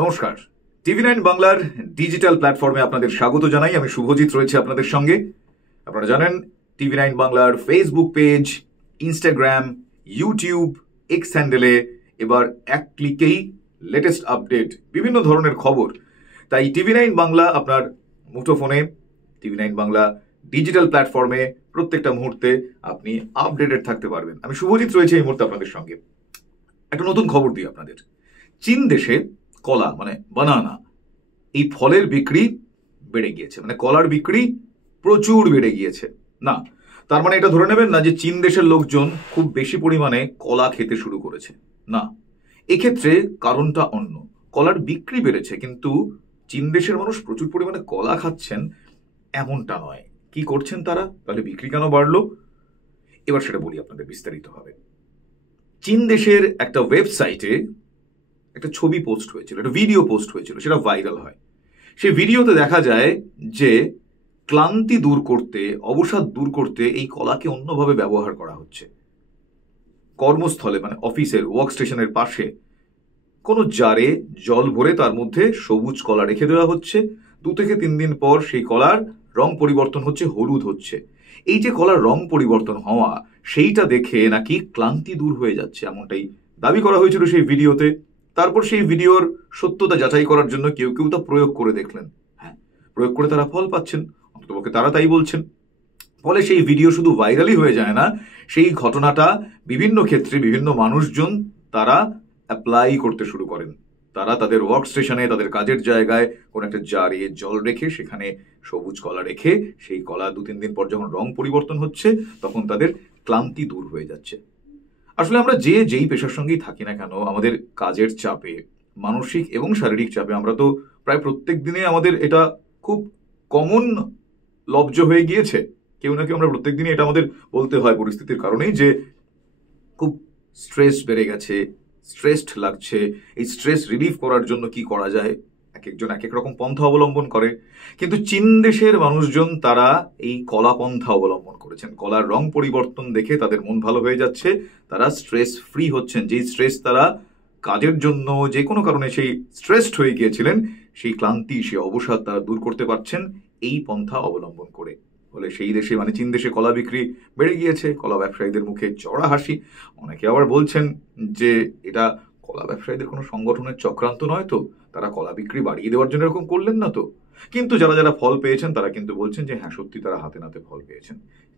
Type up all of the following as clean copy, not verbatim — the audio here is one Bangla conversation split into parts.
নমস্কার, টিভি9 বাংলার ডিজিটাল প্ল্যাটফর্মে আপনাদের স্বাগত জানাই। আমি শুভজিৎ রয়েছে আপনাদের সঙ্গে। আপনারা জানেন টিভি9 বাংলার Facebook page, Instagram, YouTube, x হ্যান্ডেলে এবার এক ক্লিকেই লেটেস্ট আপডেট, বিভিন্ন ধরনের খবর। তাই টিভি9 বাংলা আপনার মুঠোফোনে, টিভি9 বাংলা ডিজিটাল প্ল্যাটফর্মে প্রত্যেকটা মুহূর্তে আপনি আপডেটেড থাকতে পারবেন। আমি শুভজিৎ রয়েছে এই মুহূর্তে আপনাদের সঙ্গে। একটা নতুন খবর দিই আপনাদের। চীন দেশে কলা মানে বানানা, এই ফলের বিক্রি বেড়ে গিয়েছে, মানে কলার বিক্রি প্রচুর বেড়ে গিয়েছে। না, তার মানে এটা ধরে নেবেন না যে চীন দেশের লোকজন খুব বেশি পরিমাণে কলা খেতে শুরু করেছে। না, এক্ষেত্রে কারণটা অন্য। কলার বিক্রি বেড়েছে, কিন্তু চীন দেশের মানুষ প্রচুর পরিমাণে কলা খাচ্ছেন এমনটা নয়। কি করছেন তারা? তাহলে বিক্রি কেন বাড়লো? এবার সেটা বলি আপনাদের বিস্তারিত হবে। চীন দেশের একটা ওয়েবসাইটে একটা ছবি পোস্ট হয়েছিল, একটা ভিডিও পোস্ট হয়েছিল, সেটা ভাইরাল হয়। সেই ভিডিওতে দেখা যায় যে ক্লান্তি দূর করতে, অবসাদ দূর করতে এই কলাকে অন্যভাবে ব্যবহার করা হচ্ছে। কর্মস্থলে মানে অফিসের ওয়ার্ক স্টেশনের পাশে কোনো জারে জল ভরে তার মধ্যে সবুজ কলা রেখে দেওয়া হচ্ছে। 2 থেকে 3 দিন পর সেই কলার রং পরিবর্তন হচ্ছে, হলুদ হচ্ছে। এই যে কলার রং পরিবর্তন হওয়া, সেইটা দেখে নাকি ক্লান্তি দূর হয়ে যাচ্ছে, এমনটাই দাবি করা হয়েছিল সেই ভিডিওতে। তারপর সেই ভিডিওর সত্যতা যাচাই করার জন্য কেউ কেউ তা প্রয়োগ করে দেখলেন। হ্যাঁ, প্রয়োগ করে তারা ফল পাচ্ছেন, অন্ততপক্ষে তারা তাই বলছেন। ফলে সেই ভিডিও শুধু ভাইরালই হয়ে যায় না, সেই ঘটনাটা বিভিন্ন ক্ষেত্রে বিভিন্ন মানুষজন তারা অ্যাপ্লাই করতে শুরু করেন। তারা তাদের ওয়ার্ক স্টেশনে, তাদের কাজের জায়গায় কোনো একটা জারে জল রেখে সেখানে সবুজ কলা রেখে সেই কলা 2-3 দিন পর যখন রং পরিবর্তন হচ্ছে, তখন তাদের ক্লান্তি দূর হয়ে যাচ্ছে। আসলে আমরা যেই পেশার সঙ্গেই থাকি না কেন, আমাদের কাজের চাপে, মানসিক এবং শারীরিক চাপে আমরা তো প্রায় প্রত্যেক দিনে আমাদের এটা খুব কমন লব্জ হয়ে গিয়েছে। কেউ না কেউ আমরা প্রত্যেক দিনই এটা আমাদের বলতে হয় পরিস্থিতির কারণেই, যে খুব স্ট্রেস বেড়ে গেছে, স্ট্রেসড লাগছে। এই স্ট্রেস রিলিফ করার জন্য কি করা যায়, এক একজন এক এক রকম পন্থা অবলম্বন করে। কিন্তু চীন দেশের মানুষজন তারা এই কলা পন্থা অবলম্বন করেছেন। কলার রং পরিবর্তন দেখে তাদের মন ভালো হয়ে যাচ্ছে, তারা স্ট্রেস ফ্রি হচ্ছেন। যেই স্ট্রেস তারা কাজের জন্য যে কোনো কারণে সেই স্ট্রেসড হয়ে গিয়েছিলেন, সেই ক্লান্তি, সেই অবসাদ তারা দূর করতে পারছেন এই পন্থা অবলম্বন করে। ফলে সেই দেশে মানে চীন দেশে কলা বিক্রি বেড়ে গিয়েছে। কলা ব্যবসায়ীদের মুখে চড়া হাসি। অনেকে আবার বলছেন যে এটা কলা ব্যবসায়ীদের কোনো সংগঠনের চক্রান্ত নয় তো, তারা কলা বিক্রি বাড়িয়ে দেওয়ার জন্য এরকম করলেন না তো। কিন্তু যারা যারা ফল পেয়েছেন তারা কিন্তু বলছেন যে হ্যাঁ, সত্যি তারা হাতে নাতে ফল পেয়েছেন।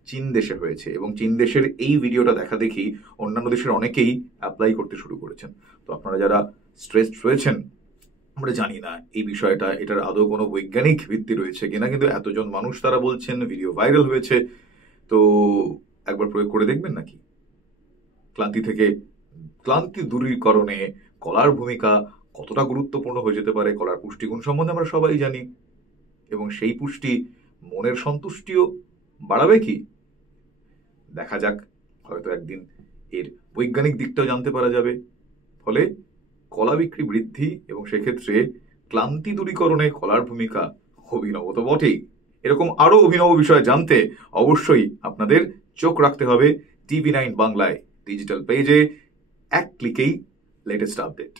চীন দেশে হয়েছে, এবং চীন দেশের এই ভিডিওটা দেখা দেখি অন্যান্য দেশের অনেকেই অ্যাপ্লাই করতে শুরু করেছেন। তো আপনারা যারা স্ট্রেসড রয়েছেন, আমরা জানি না এই বিষয়টা, এটার আদৌ কোনো বৈজ্ঞানিক ভিত্তি রয়েছে কিনা, কিন্তু এতজন মানুষ তারা বলছেন, ভিডিও ভাইরাল হয়েছে, তো একবার প্রয়োগ করে দেখবেন নাকি। ক্লান্তি দূরীকরণে কলার ভূমিকা কতটা গুরুত্বপূর্ণ হয়ে যেতে পারে, কলার পুষ্টিগুণ সম্বন্ধে আমরা সবাই জানি, এবং সেই পুষ্টি মনের সন্তুষ্টিও বাড়াবে কি দেখা যাক। হয়তো একদিন এর বৈজ্ঞানিক দিকটাও জানতে পারা যাবে। ফলে কলা বিক্রি বৃদ্ধি এবং সেক্ষেত্রে ক্লান্তি দূরীকরণে কলার ভূমিকা অভিনব তো বটেই। এরকম আরো অভিনব বিষয় জানতে অবশ্যই আপনাদের চোখ রাখতে হবে টিভি9 বাংলায় ডিজিটাল পেজে। এক ক্লিকেই লেটেস্ট আপডেট।